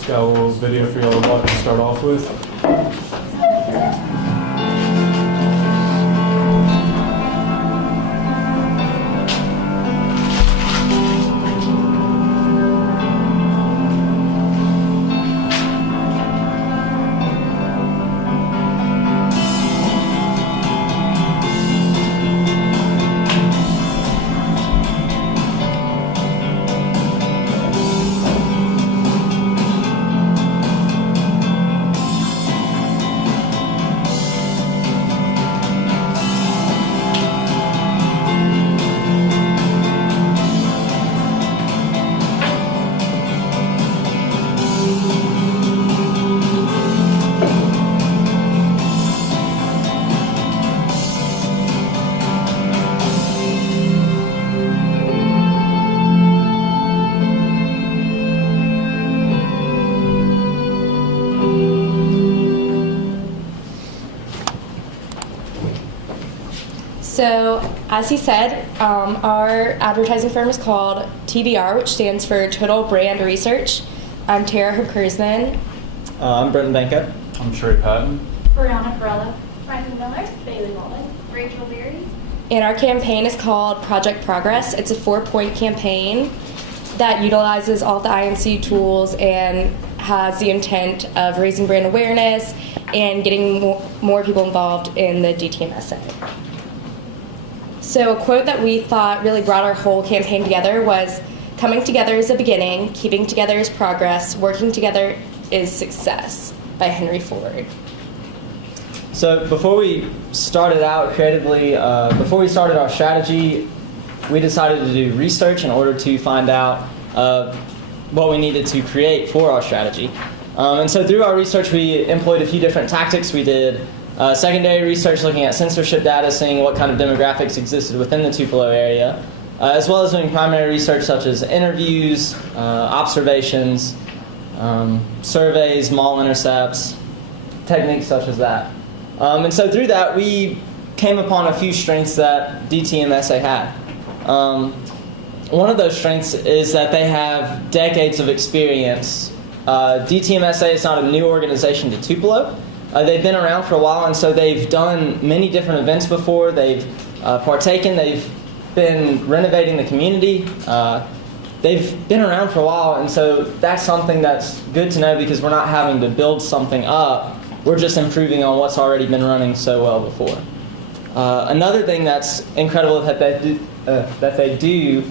Just got a little video for y'all to watch to start off with. So, as he said, our advertising firm is called TBR, which stands for Total Brand Research. I'm Tara Herkursman. I'm Brenton Banko. I'm Trey Patton. Brianna Perella. Franklin Miller. Bailey Wallen. Rachel Berry. And our campaign is called Project Progress. It's a 4-point campaign that utilizes all the IMC tools and has the intent of raising brand awareness and getting more people involved in the DTMSA. So a quote that we thought really brought our whole campaign together was, "Coming together is a beginning, keeping together is progress, working together is success," by Henry Ford. So before we started out creatively, before we started our strategy, we decided to do research in order to find out what we needed to create for our strategy. And so through our research, we employed a few different tactics. We did secondary research looking at censorship data, seeing what kind of demographics existed within the Tupelo area, as well as doing primary research such as interviews, observations, surveys, mall intercepts, techniques such as that. And so through that, we came upon a few strengths that DTMSA had. One of those strengths is that they have decades of experience. DTMSA is not a new organization to Tupelo. They've been around for a while, and so they've done many different events before. They've partaken. They've been renovating the community. They've been around for a while, and so that's something that's good to know because we're not having to build something up. We're just improving on what's already been running so well before. Another thing that's incredible that they do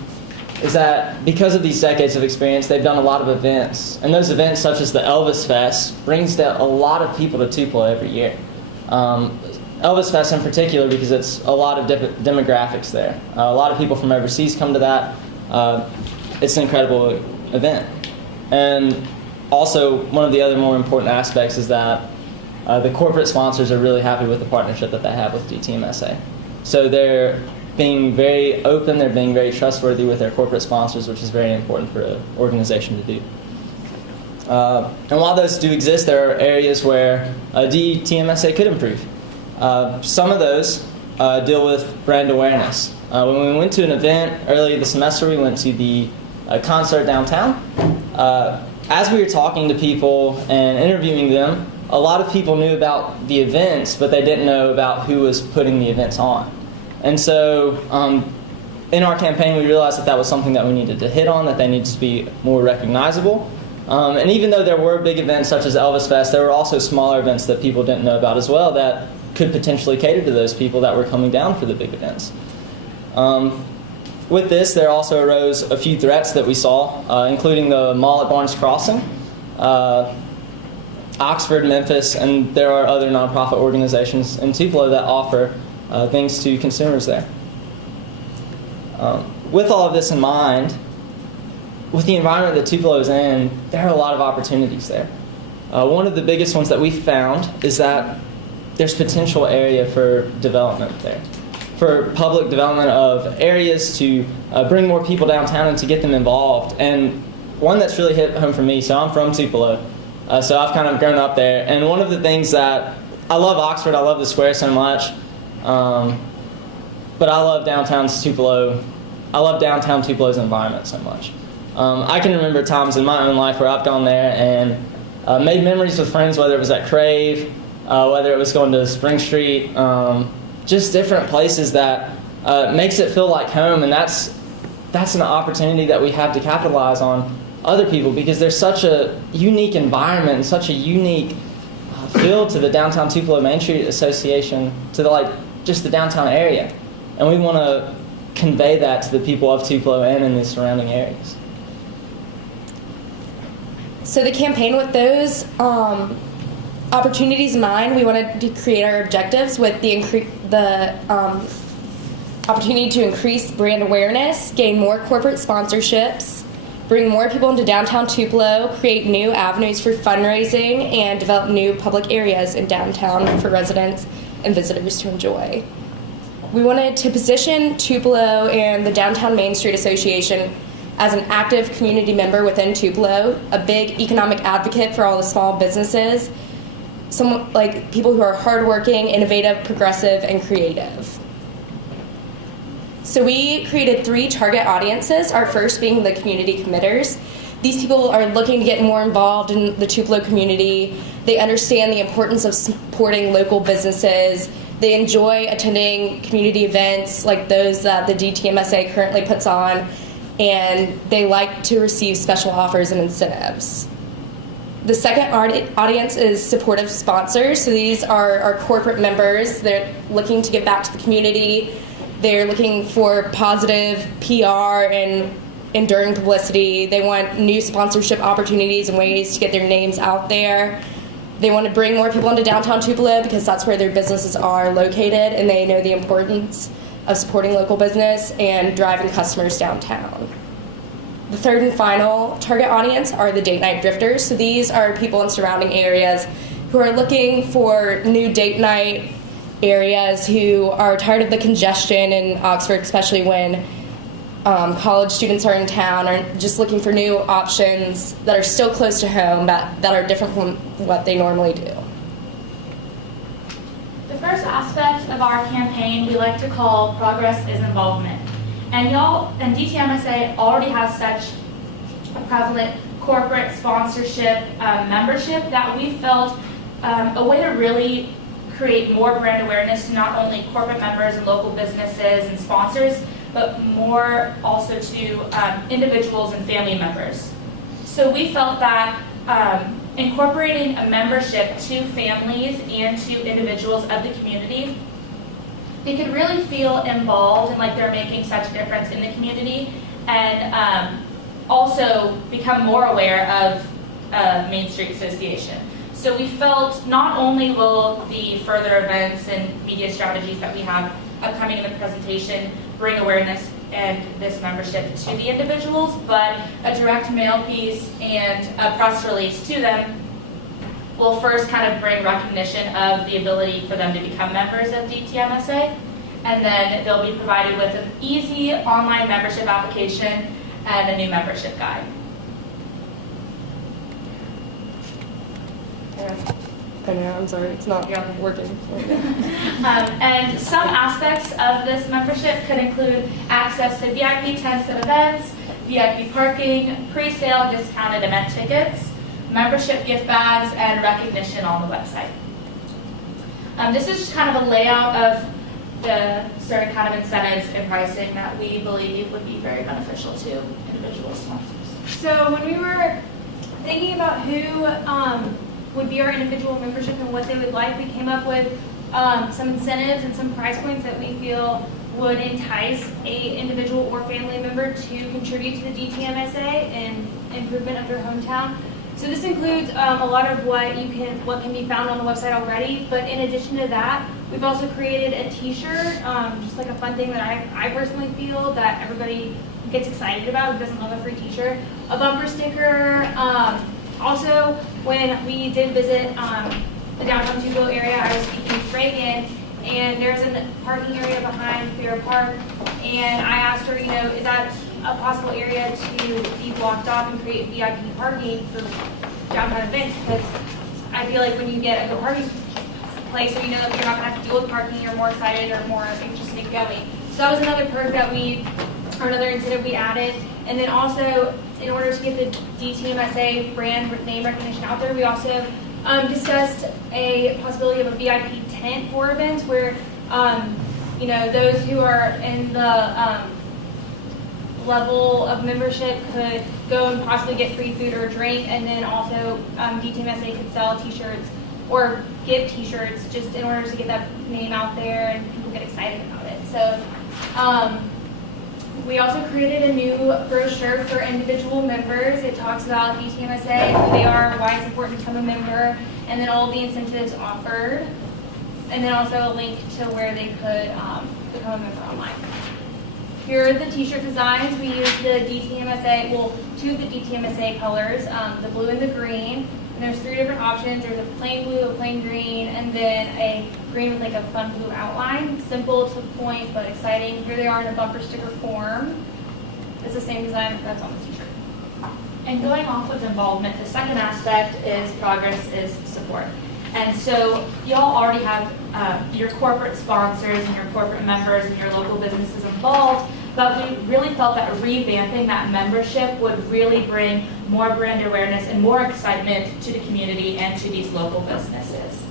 is that because of these decades of experience, they've done a lot of events. And those events, such as the Elvis Fest, brings down a lot of people to Tupelo every year. Elvis Fest in particular because it's a lot of different demographics there. A lot of people from overseas come to that. It's an incredible event. And also, one of the other more important aspects is that the corporate sponsors are really happy with the partnership that they have with DTMSA. So they're being very open, they're being very trustworthy with their corporate sponsors, which is very important for an organization to do. And while those do exist, there are areas where DTMSA could improve. Some of those deal with brand awareness. When we went to an event earlier this semester, we went to the concert downtown. As we were talking to people and interviewing them, a lot of people knew about the events, but they didn't know about who was putting the events on. And so in our campaign, we realized that that was something that we needed to hit on, that they needed to be more recognizable. And even though there were big events such as Elvis Fest, there were also smaller events that people didn't know about as well that could potentially cater to those people that were coming down for the big events. With this, there also arose a few threats that we saw, including the mall at Barnes Crossing, Oxford, Memphis, and there are other nonprofit organizations in Tupelo that offer things to consumers there. With all of this in mind, with the environment that Tupelo is in, there are a lot of opportunities there. One of the biggest ones that we found is that there's potential area for development there, for public development of areas to bring more people downtown and to get them involved. And one that's really hit home for me, so I'm from Tupelo, so I've kind of grown up there. And one of the things that, I love Oxford, I love the square so much, but I love downtown Tupelo's environment so much. I can remember times in my own life where I've gone there and made memories with friends, whether it was at Crave, whether it was going to Spring Street, just different places that makes it feel like home, and that's an opportunity that we have to capitalize on other people, because there's such a unique environment and such a unique feel to the downtown Tupelo Main Street Association, to just the downtown area, and we want to convey that to the people of Tupelo and in the surrounding areas. So the campaign, with those opportunities in mind, we wanted to create our objectives with the opportunity to increase brand awareness, gain more corporate sponsorships, bring more people into downtown Tupelo, create new avenues for fundraising, and develop new public areas in downtown for residents and visitors to enjoy. We wanted to position Tupelo and the Downtown Main Street Association as an active community member within Tupelo, a big economic advocate for all the small businesses, some like people who are hardworking, innovative, progressive, and creative. So we created 3 target audiences, our first being the community committers. These people are looking to get more involved in the Tupelo community. They understand the importance of supporting local businesses. They enjoy attending community events like those that the DTMSA currently puts on, and they like to receive special offers and incentives. The second audience is supportive sponsors. So these are our corporate members. They're looking to give back to the community. They're looking for positive PR and enduring publicity. They want new sponsorship opportunities and ways to get their names out there. They want to bring more people into downtown Tupelo because that's where their businesses are located, and they know the importance of supporting local business and driving customers downtown. The third and final target audience are the date night drifters. So these are people in surrounding areas who are looking for new date night areas, who are tired of the congestion in Oxford, especially when college students are in town, or just looking for new options that are still close to home, that are different from what they normally do. The first aspect of our campaign we like to call progress is involvement. And DTMSA already has such a prevalent corporate sponsorship membership that we felt a way to really create more brand awareness to not only corporate members and local businesses and sponsors, but more also to individuals and family members. So we felt that incorporating a membership to families and to individuals of the community, they could really feel involved and like they're making such a difference in the community, and also become more aware of Main Street Association. So we felt not only will the further events and media strategies that we have upcoming in the presentation bring awareness and this membership to the individuals, but a direct mail piece and a press release to them will first kind of bring recognition of the ability for them to become members of DTMSA, and then they'll be provided with an easy online membership application and a new membership guide. I know, I'm sorry, it's not working. And some aspects of this membership could include access to VIP tents and events, VIP parking, pre-sale discounted event tickets, membership gift bags, and recognition on the website. This is just kind of a layout of the certain kind of incentives and pricing that we believe would be very beneficial to individual sponsors. So when we were thinking about who would be our individual membership and what they would like, we came up with some incentives and some price points that we feel would entice a individual or family member to contribute to the DTMSA and improvement of their hometown. So this includes a lot of what can be found on the website already, but in addition to that, we've also created a t-shirt, just like a fun thing that I personally feel that everybody gets excited about who doesn't love a free t-shirt, a bumper sticker. Also, when we did visit the downtown Tupelo area, I was speaking with Reagan, and there's a parking area behind Fair Park, and I asked her, is that a possible area to be blocked off and create VIP parking for downtown events? Because I feel like when you get a good parking place, so you know that you're not going to have to deal with parking, you're more excited or more anxious to get going. So that was another perk that another incentive we added. And then also, in order to get the DTMSA brand name recognition out there, we also discussed a possibility of a VIP tent for events where, those who are in the level of membership could go and possibly get free food or a drink, and then also DTMSA could sell t-shirts or give t-shirts just in order to get that name out there and people get excited about it. So we also created a new brochure for individual members. It talks about DTMSA, who they are, why it's important to become a member, and then all the incentives offered, and then also a link to where they could become a member online. Here are the t-shirt designs. We use the DTMSA, two of the DTMSA colors, the blue and the green. And there's 3 different options. There's a plain blue, a plain green, and then a green with like a fun blue outline. Simple to the point, but exciting. Here they are in a bumper sticker form. It's the same design that's on the t-shirt. And going off with involvement, the second aspect is progress is support. And so y'all already have your corporate sponsors and your corporate members and your local businesses involved, but we really felt that revamping that membership would really bring more brand awareness and more excitement to the community and to these local businesses.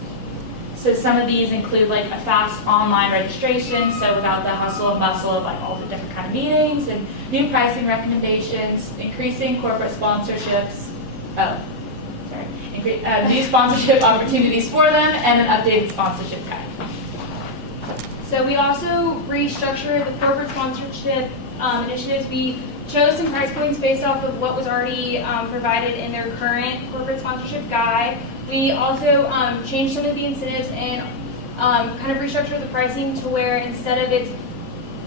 So some of these include like a fast online registration, so without the hustle and bustle of like all the different kind of meetings, and new pricing recommendations, increasing corporate sponsorships, new sponsorship opportunities for them, and an updated sponsorship guide. So we also restructured the corporate sponsorship initiatives. We chose some price points based off of what was already provided in their current corporate sponsorship guide. We also changed some of the incentives and kind of restructured the pricing to where instead of it's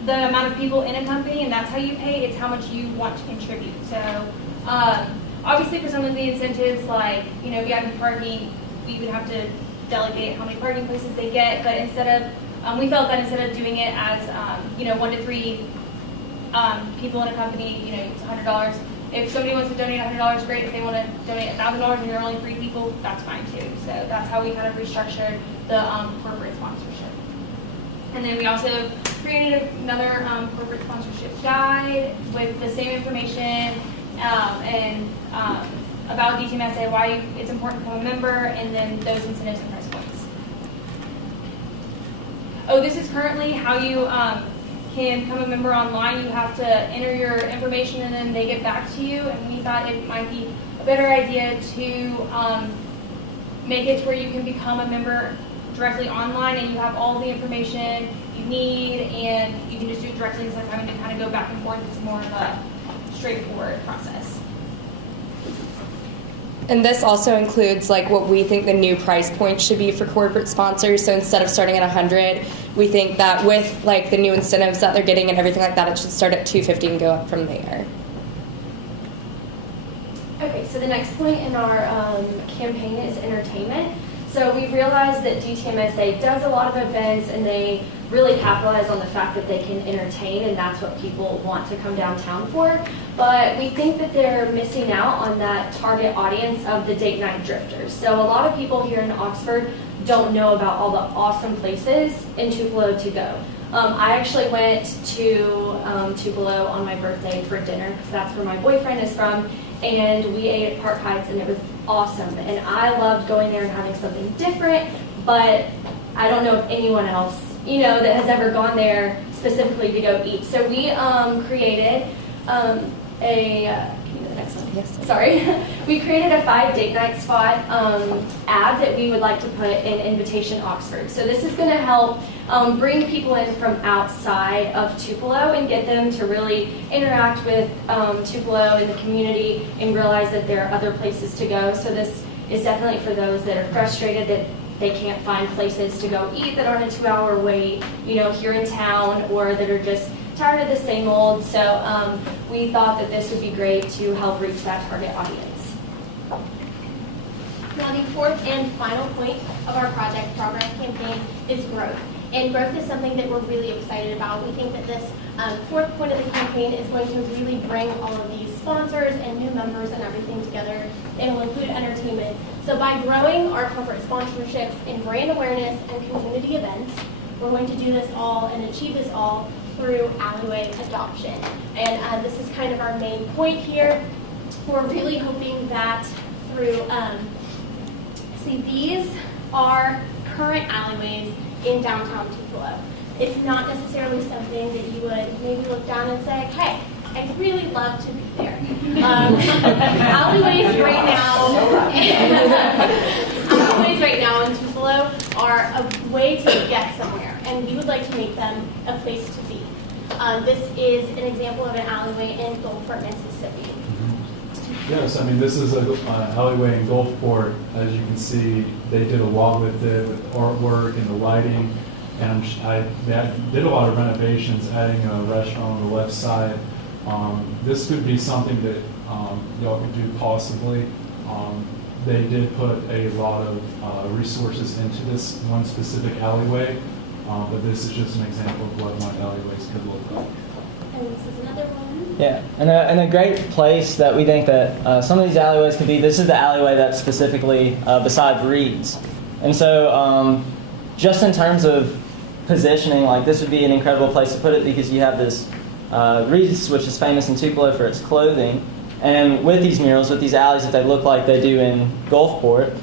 the amount of people in a company and that's how you pay, it's how much you want to contribute. So obviously for some of the incentives like, VIP parking, we would have to delegate how many parking places they get, but instead of we felt that instead of doing it as, 1 to 3 people in a company, it's $100. If somebody wants to donate $100, great. If they want to donate $1,000 and you're only 3 people, that's fine too. So that's how we kind of restructured the corporate sponsorship. And then we also created another corporate sponsorship guide with the same information and about DTMSA, why it's important to become a member, and then those incentives and price points. Oh, this is currently how you can become a member online. You have to enter your information and then they get back to you. And we thought it might be a better idea to make it to where you can become a member directly online and you have all the information you need and you can just do it directly instead of having to kind of go back and forth. It's more of a straightforward process. And this also includes like what we think the new price point should be for corporate sponsors. So instead of starting at 100, we think that with like the new incentives that they're getting and everything like that, it should start at 250 and go up from there. Okay, so the next point in our campaign is entertainment. So we realized that DTMSA does a lot of events and they really capitalize on the fact that they can entertain, and that's what people want to come downtown for. But we think that they're missing out on that target audience of the date night drifters. So a lot of people here in Oxford don't know about all the awesome places in Tupelo to go. I actually went to Tupelo on my birthday for dinner because that's where my boyfriend is from, and we ate at Park Heights and it was awesome. And I loved going there and having something different, but I don't know if anyone else, that has ever gone there specifically to go eat. So we created can you do the next one? Yes. Sorry. We created a 5 date night spot ad that we would like to put in Invitation Oxford. So this is going to help bring people in from outside of Tupelo and get them to really interact with Tupelo and the community and realize that there are other places to go. So this is definitely for those that are frustrated that they can't find places to go eat that aren't a 2-hour wait, here in town, or that are just tired of the same old. So we thought that this would be great to help reach that target audience. Now, the fourth and final point of our Project Progress campaign is growth. And growth is something that we're really excited about. We think that this fourth point of the campaign is going to really bring all of these sponsors and new members and everything together. It will include entertainment. So by growing our corporate sponsorships in brand awareness and community events, we're going to do this all and achieve this all through alleyway adoption. And this is kind of our main point here. we're really hoping that through, see, these are current alleyways in downtown Tupelo. It's not necessarily something that you would maybe look down and say, hey, I'd really love to be there. Alleyways right now in Tupelo are a way to get somewhere, and we would like to make them a place to be. This is an example of an alleyway in Gulfport, Mississippi. Yes, I mean, this is an alleyway in Gulfport. As you can see, they did a lot with it, with artwork and the lighting. And they did a lot of renovations, adding a restaurant on the left side. This could be something that y'all could do possibly. They did put a lot of resources into this one specific alleyway, but this is just an example of what my alleyways could look like. And this is another one. Yeah, and a great place that we think that some of these alleyways could be, this is the alleyway that's specifically beside Reed's. And so just in terms of positioning, like this would be an incredible place to put it because you have this Reed's, which is famous in Tupelo for its clothing. And with these murals, with these alleys, if they look like they do in Gulfport,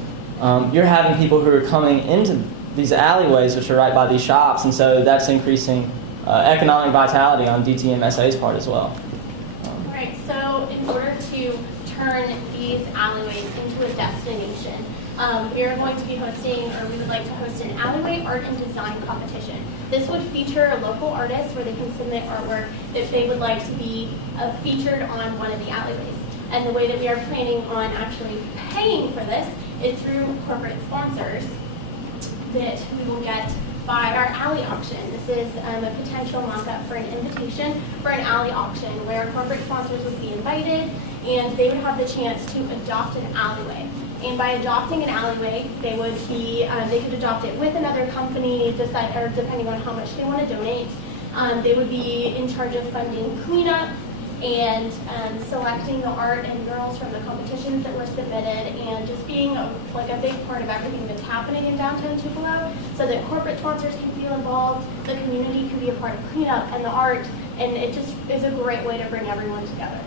you're having people who are coming into these alleyways, which are right by these shops, and so that's increasing economic vitality on DTMSA's part as well. All right, so in order to turn these alleyways into a destination, we are going to be hosting, or we would like to host an alleyway art and design competition. This would feature local artists where they can submit artwork if they would like to be featured on one of the alleyways. And the way that we are planning on actually paying for this is through corporate sponsors that we will get by our alley auction. This is a potential mock-up for an invitation for an alley auction where corporate sponsors would be invited and they would have the chance to adopt an alleyway. And by adopting an alleyway, they would be, they could adopt it with another company, or depending on how much they want to donate. They would be in charge of funding cleanup and selecting the art and murals from the competitions that were submitted, and just being like a big part of everything that's happening in downtown Tupelo, so that corporate sponsors can feel involved, the community can be a part of cleanup and the art, and it just is a great way to bring everyone together.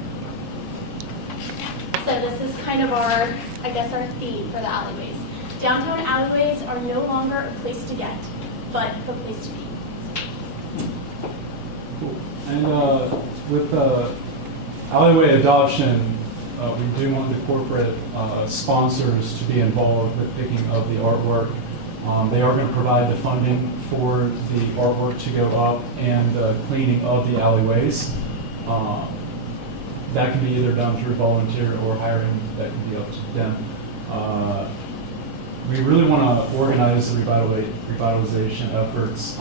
So this is kind of our, I guess, our theme for the alleyways. Downtown alleyways are no longer a place to get, but a place to be. Cool. And with alleyway adoption, we do want the corporate sponsors to be involved with picking of the artwork. They are going to provide the funding for the artwork to go up and the cleaning of the alleyways. That can be either done through volunteer or hiring. That can be up to them. We really want to organize the revitalization efforts.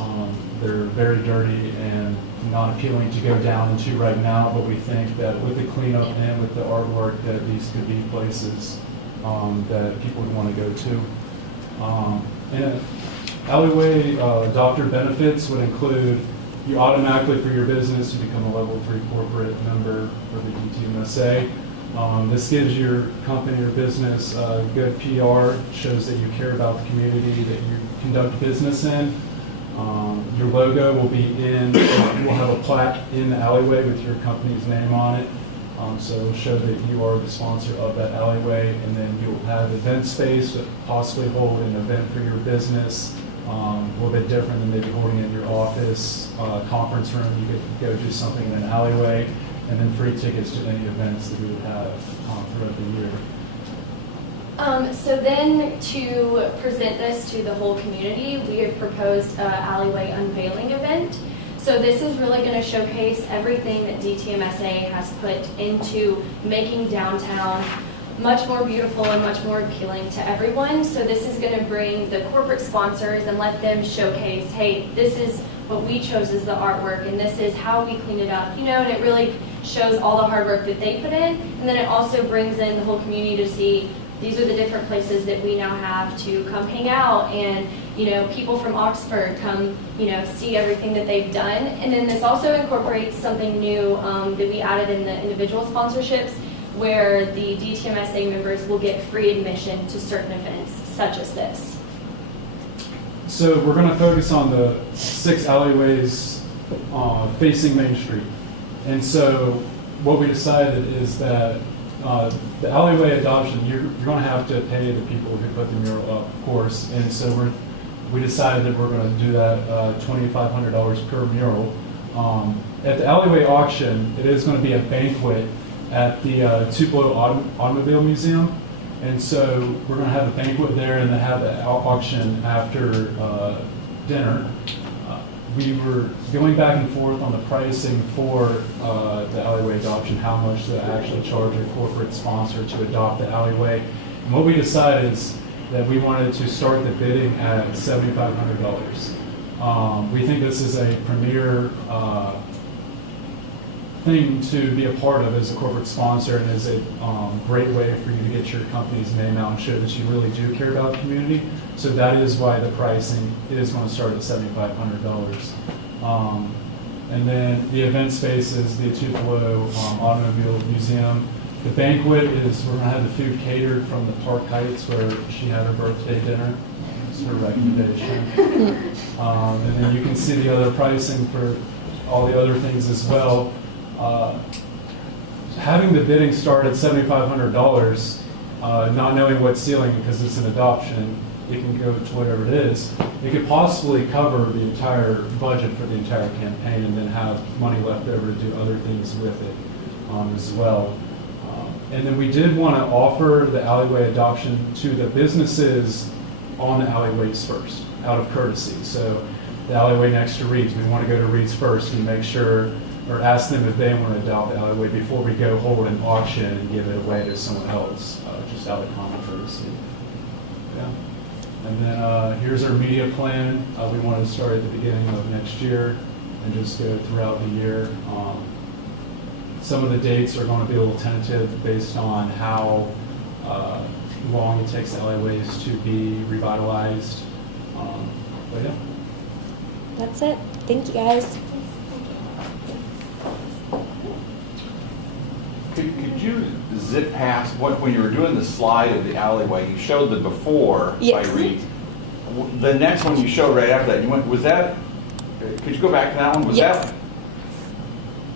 They're very dirty and not appealing to go down into right now, but we think that with the cleanup and with the artwork that these could be places that people would want to go to. And alleyway adopter benefits would include you automatically, for your business, you become a level 3 corporate member for the DTMSA. This gives your company or business good PR, shows that you care about the community that you conduct business in. Your logo will be we'll have a plaque in the alleyway with your company's name on it. So it'll show that you are the sponsor of that alleyway, and then you'll have event space to possibly hold an event for your business. A little bit different than maybe holding it in your office, conference room. You could go do something in an alleyway, and then free tickets to any events that we would have throughout the year. So then to present this to the whole community, we have proposed an alleyway unveiling event. So this is really going to showcase everything that DTMSA has put into making downtown much more beautiful and much more appealing to everyone. So this is going to bring the corporate sponsors and let them showcase, hey, this is what we chose as the artwork, and this is how we clean it up, you know, and it really shows all the hard work that they put in. And then it also brings in the whole community to see these are the different places that we now have to come hang out, and you know, people from Oxford come, you know, see everything that they've done. And then this also incorporates something new that we added in the individual sponsorships, where the DTMSA members will get free admission to certain events such as this. So we're going to focus on the 6 alleyways facing Main Street. And so what we decided is that the alleyway adoption, you're going to have to pay the people who put the mural up, of course. And so we decided that we're going to do that $2,500 per mural. At the alleyway auction, it is going to be a banquet at the Tupelo Automobile Museum. And so we're going to have a banquet there and then have the auction after dinner. We were going back and forth on the pricing for the alleyway adoption, how much to actually charge a corporate sponsor to adopt the alleyway. And what we decided is that we wanted to start the bidding at $7,500. We think this is a premier thing to be a part of as a corporate sponsor, and is a great way for you to get your company's name out and show that you really do care about the community. So that is why the pricing is going to start at $7,500. And then the event space is the Tupelo Automobile Museum. The banquet is, we're going to have the food catered from the Park Heights where she had her birthday dinner. That's her recommendation. And then you can see the other pricing for all the other things as well. Having the bidding start at $7,500, not knowing what ceiling, because it's an adoption, it can go to whatever it is. It could possibly cover the entire budget for the entire campaign and then have money left over to do other things with it as well. And then we did want to offer the alleyway adoption to the businesses on the alleyways first, out of courtesy. So the alleyway next to Reed's, we want to go to Reed's first and make sure, or ask them if they want to adopt the alleyway before we go hold an auction and give it away to someone else, just out of common courtesy. Yeah. And then here's our media plan. We want to start at the beginning of next year and just go throughout the year. Some of the dates are going to be a little tentative based on how long it takes the alleyways to be revitalized. But yeah. That's it. Thank you, guys. Could you zip past when you were doing the slide of the alleyway? You showed the before Yes. by Reed. The next one you showed right after that, was that? Could you go back to that one? Was Yes. that?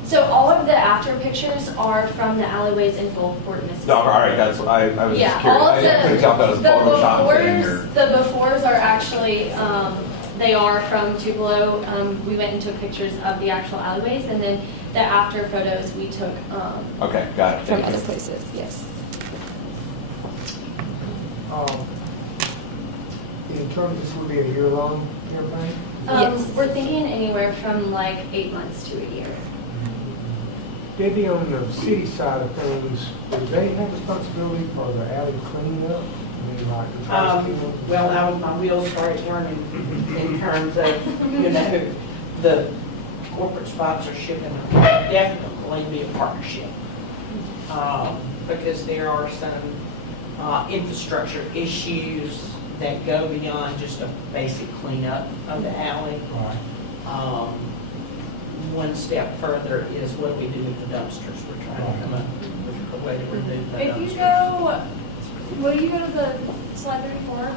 So all of the after pictures are from the alleyways in Gulfport, Mississippi. No, all right. That's what I was Yeah, just curious. all I of couldn't tell if that was Photoshop thing or. the befores are actually, they are from Tupelo. We went and took pictures of the actual alleyways, and then the after photos we took Okay, got it. From Thank you. other places, yes. In terms, this will be a year-long campaign? Yes. We're thinking anywhere from like 8 months to a year. Debbie, on the city side of things, do they have responsibility for the alley cleaning up? I mean, like the trash people? Well, my wheels started turning in terms of, the corporate sponsorship, and definitely be a partnership. Because there are some infrastructure issues that go beyond just a basic cleanup of the alley. Right. One step further is what do we do with the dumpsters? We're trying to come up with a way to remove the If dumpsters. you go, will you go to the slide 34?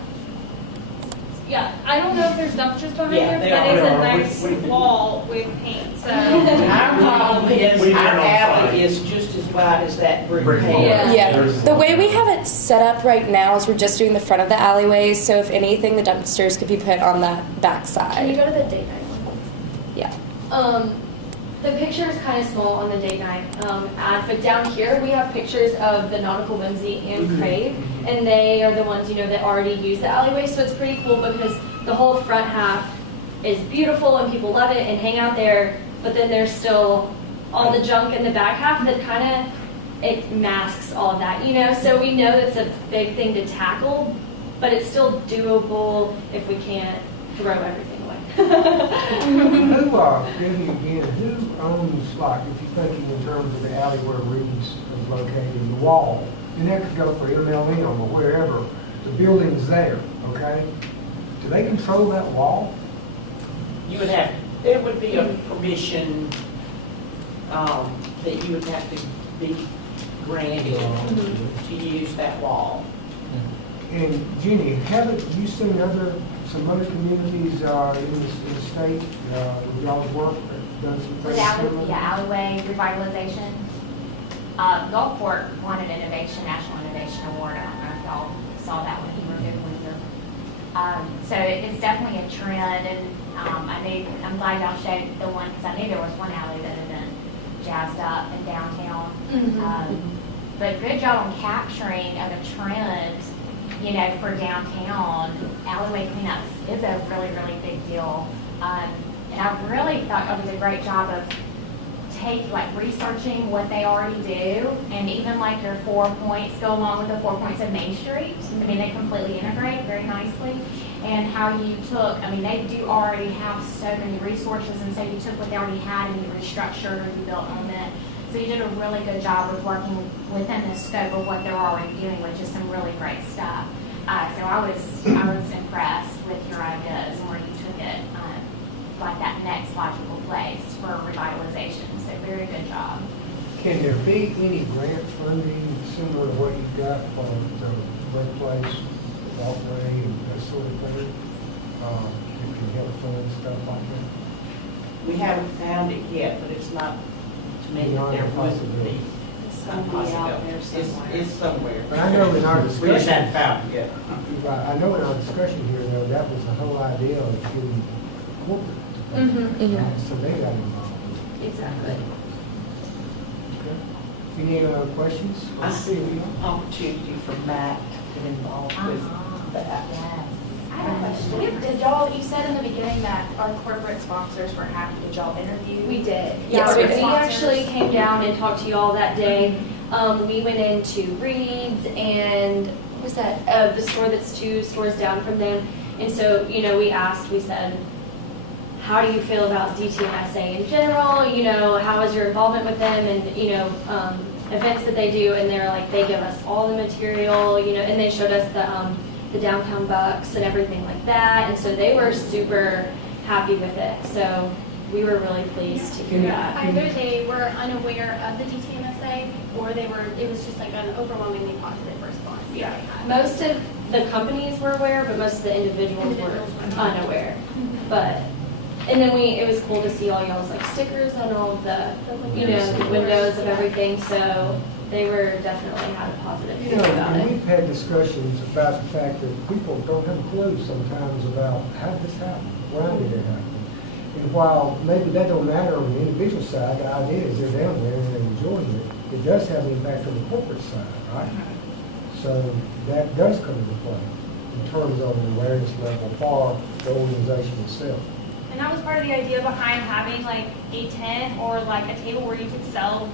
Yeah, I don't know if there's dumpsters behind Yeah, there, they but are. it's They a are. nice What do you think? wall with paint, so. Our problem is We our turn on alley side. is just as wide as that brick Brick pavement. wall. Yeah, There's- the way we have it set up right now is we're just doing the front of the alleyways, so if anything, the dumpsters could be put on that back Can you side. go to the date night one? Yeah. The picture is kind of small on the date night ad, but down here we have pictures of the Nautical Whimsy and Crave, and they are the ones that already use the alleyway. So it's pretty cool because the whole front half is beautiful and people love it and hang out there. But then there's still all the junk in the back half that kind of it masks all of that, So we know that's a big thing to tackle, but it's still doable if we can't throw everything away. Who owns, like, if you're thinking in terms of the alley where Reed's is located, the wall, you have to go for MLM or wherever, the building's there, okay? Do they control that wall? You would have, there would be a permission that you would have to be granted to use that wall. And Jenny, haven't you seen some other communities in the state, with y'all's work, that done some things similar? Alleyway revitalization. Gulfport won an National Innovation Award. I don't know if y'all saw that when you were doing Windsor. So it's definitely a trend, and I'm glad y'all showed the one, because I knew there was one alley that had been jazzed up in downtown. But good job on capturing of a trend, you know, for downtown. Alleyway cleanups is a really, really big deal. And I really thought y'all did a great job of researching what they already do, and even like your 4 points go along with the 4 points of Main Street. I mean, they completely integrate very nicely. And how you took, I mean, they do already have so many resources, and so you took what they already had and you restructured or you built on it. So you did a really good job of working within the scope of what they're already doing, which is some really great stuff. So I was impressed with your ideas and where you took it, like that next logical place for revitalization. So very good job. Can there be any grant funding similar to what you've got for the workplace, walkway, and that sort of thing? That can help fund stuff like that? We haven't found it yet, but it's not, to me, Beyond there a wouldn't possibility. be. It's gonna be out there somewhere. It's somewhere. But I know in our We just discussion, haven't found it yet. right, I know in our discussion here, though, that was the whole idea of getting corporate. So they got involved. Exactly. Okay. Any other questions? I see an opportunity for Matt to get involved with that. Yes. I have a question. Did y'all, you said in the beginning that our corporate sponsors were happy. Did y'all interview? We did. Yeah, Yes, we corporate sponsors. actually came down and talked to you all that day. We went into Reed's and what was that? The store that's 2 stores down from them. And so, you know, we said, how do you feel about DTMSA in general? You know, how is your involvement with them and, you know, events that they do? And they're like, they give us all the material, you know, and they showed us the downtown bucks and everything like that. And so they were super happy with it. So we were really pleased to hear that. Either they were unaware of the DTMSA, or it was just like an overwhelmingly positive response. Yeah. Most of the companies were aware, but most of the individuals were unaware. But, and then it was cool to see all y'all's like stickers on all of the, you know, the windows of everything. So they were definitely had a positive You feeling know, about and it. we've had discussions about the fact that people don't have a clue sometimes about how did this happen, why did it happen? And while maybe that don't matter on the individual side, the idea is they're down there and they're enjoying it. It does have an impact on the corporate side, right? So that does come into play in terms of the awareness level for the organization itself. And that was part of the idea behind having like a tent or like a table where you could sell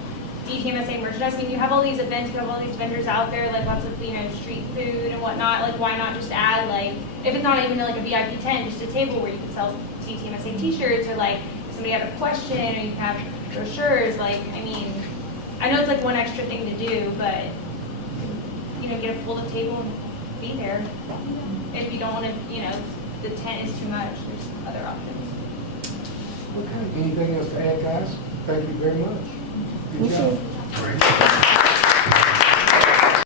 DTMSA merchandise. I mean, you have all these events, you have all these vendors out there, like lots of, you know, street food and whatnot. Like, why not just add, like, if it's not even like a VIP tent, just a table where you can sell DTMSA t-shirts, or like, if somebody had a question, or you can have brochures. Like, I mean, I know it's like one extra thing to do, but, you know, get a full table and be there. If you don't want to, you know, the tent is too much, there's other options. Okay, anything else to add, guys? Thank you very much. Good job.